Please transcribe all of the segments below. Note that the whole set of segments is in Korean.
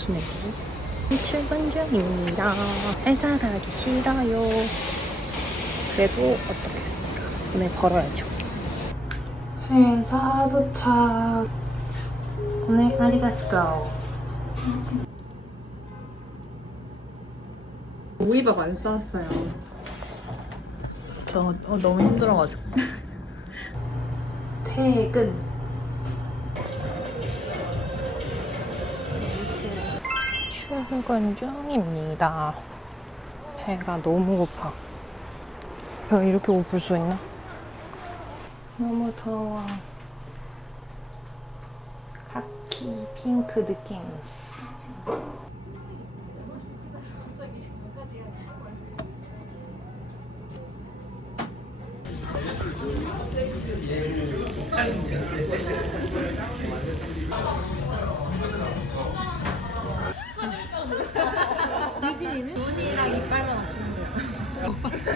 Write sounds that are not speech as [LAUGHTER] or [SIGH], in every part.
무슨 얘기지? 출근 중입니다. 회사 가기 싫어요. 그래도 어떻겠습니까? 오늘 벌어야죠. 회사 도착. 오늘 어디 갔어? 오이밥 안 싸왔어요. 저 어, 너무 힘들어가지고. [LAUGHS] 퇴근. 출근 중입니다. 해가 너무 고파. 야, 이렇게 고플 수 있나? 너무 더워. 카키 핑크 느낌. 눈이랑 이빨만 없으면 돼요.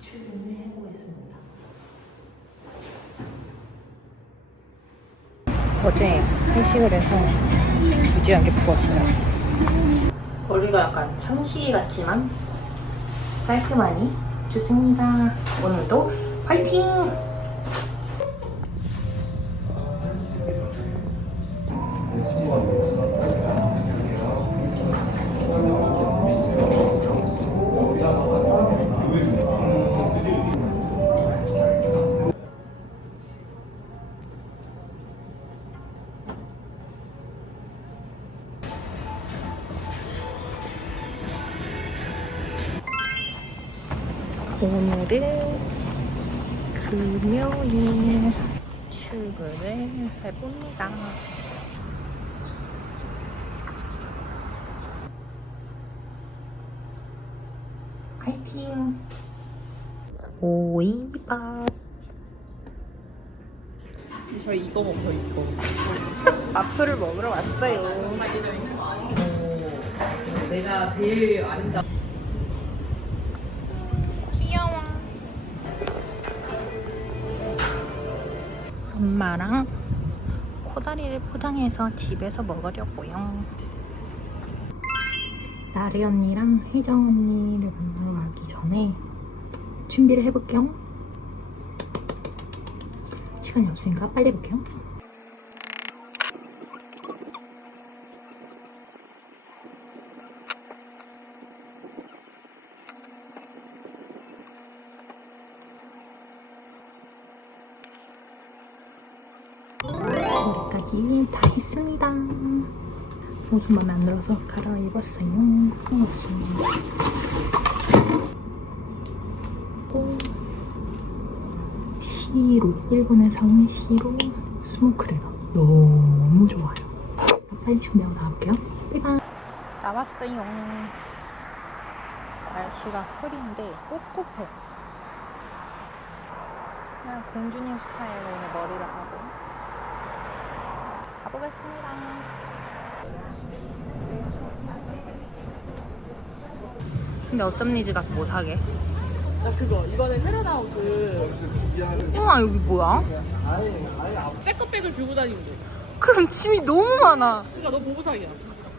출근을 해보겠습니다. 어제 회식을 해서 무지하게 부었어요. 머리가 약간 창시 같지만 깔끔하니 좋습니다. 오늘도 화이팅! 오늘은 금요일 출근을 해봅니다. 화이팅! 오이밥 저희 이거 먹어요, 이거. 마프를 먹으러 왔어요. 내가 제일 아름다. 귀 엄마랑 코다리를 포장해서 집에서 먹으려고요. 나리 언니랑 혜정 언니를 만나러 가기 전에 준비를 해볼게요. 시간이 없으니까 빨리 해볼게요. 머리까지 다 했습니다. 옷은 마음에 안 들어서 갈아입었어요. 또 시로 일본에서 온 시로 스모크레더 너무 좋아요. 빨리 준비하고 나갈게요. 빠이바이. 나왔어요. 날씨가 흐린데 꿉꿉해. 그냥 공주님 스타일로 오늘 머리를 하고 가보겠습니다. 근데 어썸니즈 가서 뭐 사게? 나 그거, 이번에 새로 나온 그 우와 여기 뭐야? 백업백을 들고 다니는 거. 그럼 짐이 너무 많아. 그니까 너 보부상이야.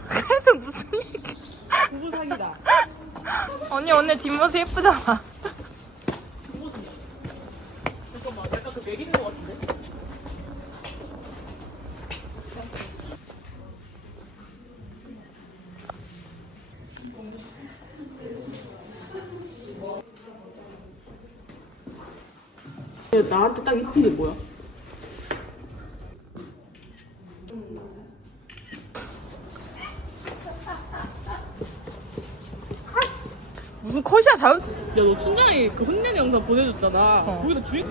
그래서 무슨 얘기? 보부상이다. 언니 오늘 뒷모습 예쁘잖아. 보부상. 잠깐만, 약간 그 매기는 거 같은데? 나한테 딱 이쁜 게 뭐야? 무슨 컷이야 잘? 야, 너 춘장이 그 혼내는 영상 보내줬잖아. 어. 거기다 주인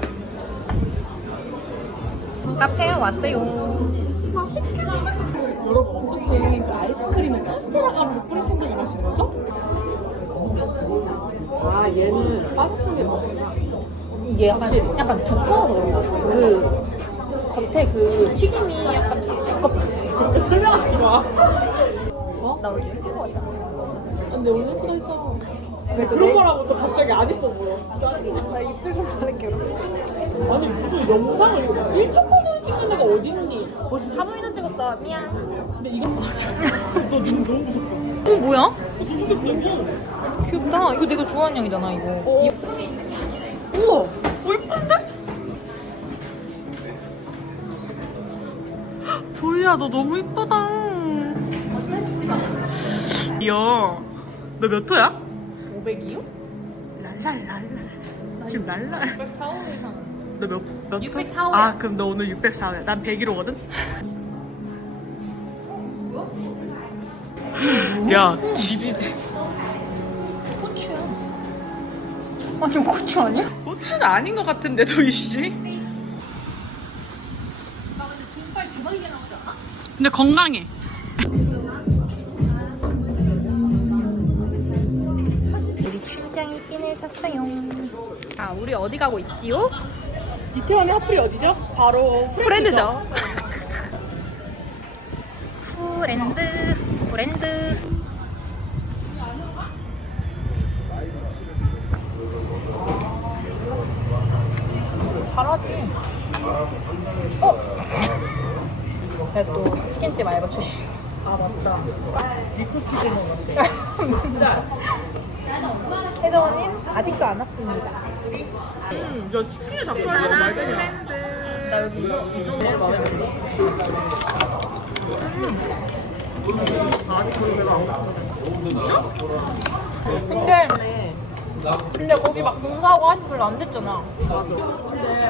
카페에 왔어요. 여러분 어떻게 그 아이스크림에 카스테라 가루를 뿌릴 생각을 하신 거죠? 아 얘는 빠르게 맛있구나 이게 약간 약간 두꺼워서 그런가? 그 겉에 그 튀김이 약간 두껍지. 설명하지 마나 원래 이렇게 먹었잖아. 근데 오늘 예쁘다 했잖아 근데 그런 거라고 또 갑자기 안 이뻐 보여. 나 입술 좀 바를게 아니 무슨 영상을 1초권으로 찍는 데가 어딨니? 벌써 4분이나 찍었어 미안 근데 이거 맞아. 너눈 너무 무섭다. 어 뭐야? 너 귀엽다 이거 내가 좋아하는 양이잖아 이거 어. 이- 우와. 어, 예쁜데? 도희야 너 너무 이쁘다. 이야. 너 몇 호야? 500이요? 랄랄랄. 지금 랄랄. 604호 이상 너 몇, 몇 604 호? 호야. 아, 그럼 너 오늘 604호야. 난 101호거든? 야, 집이 아니 고추 아니야? 호추는 아닌 것 같은데, 도희씨. 나 근데 등발 대박이게 나오지 않아? 근데 건강해. 우리 춘장이 핀을 샀어요 아 우리 어디 가고 있지요? 이태원의 핫플이 어디죠? 바로 프렌드죠 프렌드 프렌드 잘하지 어? [LAUGHS] 내가 또 치킨집 알바 출신 아, 맞다. 리코치즈 먹었대. 혜정언니는 아직도 안 왔습니다 음, 야, 치킨에 닭발이랑 말되냐. 나 여기 이 정도 마음에 들어 아직 그런 데가 안 갔거든. 근데 근데 거기 막 공사하고 아직 별로 안 됐잖아 맞아. 근데,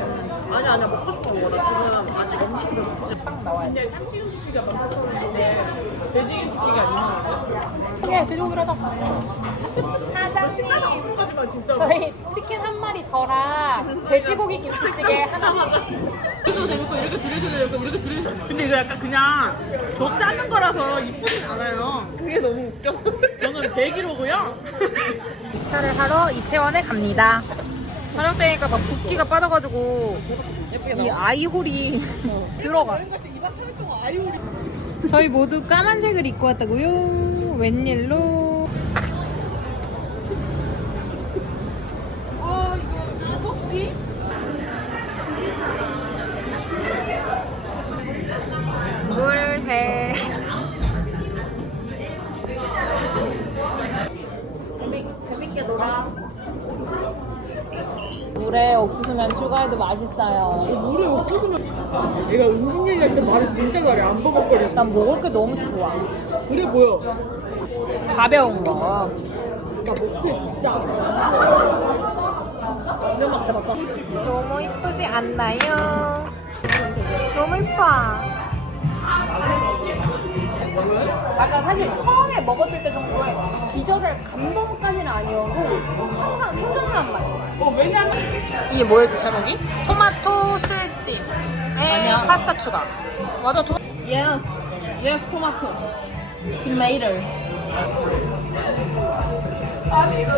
아니, 아니야, 먹고 싶어. 나 지금 아직 엄청 배고프지 딱 나와야 돼 근데 참치김치찌개가 만들었는데 돼지김치찌개 아니야? 예, 돼지고기로 하자 나 신나서 앞으로 가지 마, 진짜로. 저희 치킨 한 마리 더랑 돼지고기 김치찌개 진짜 하나 맞아. 이거 재밌고 이렇게 들여주는 이렇게 이렇게 들여주는. 근데 이거 약간 그냥 저 짜는 거라서 이쁘진 않아요. 그게 너무 웃겨서. 저는 100kg고요. 차를 하러 이태원에 갑니다 저녁 되니까 막 붓기가 빠져가지고 이 아이홀이 들어가 저희 모두 까만색을 입고 왔다고요 웬일로 물에 옥수수면 추가해도 맛있어요 물에 옥수수면 얘가 음식 얘기할 때 말을 진짜 잘해. 안 버벅거려. 난 먹을 게 너무 좋아 그래 보여. 가벼운 거나 못해 진짜. 이런 때 맞잖아 너무 이쁘지 않나요? 너무 이뻐 아까 사실 처음에 먹었을 때 정도의 비주얼 감동까지는 아니어도 항상 생각난 맛이야 어 왜냐면 이게 뭐였지 제목이? 토마토 술찜 아니야. 파스타 추가. 맞아 토... yes. Yes 토마토. Tomato. 아니 이거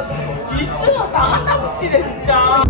이쪽으로 다 갖다 붙이네 진짜.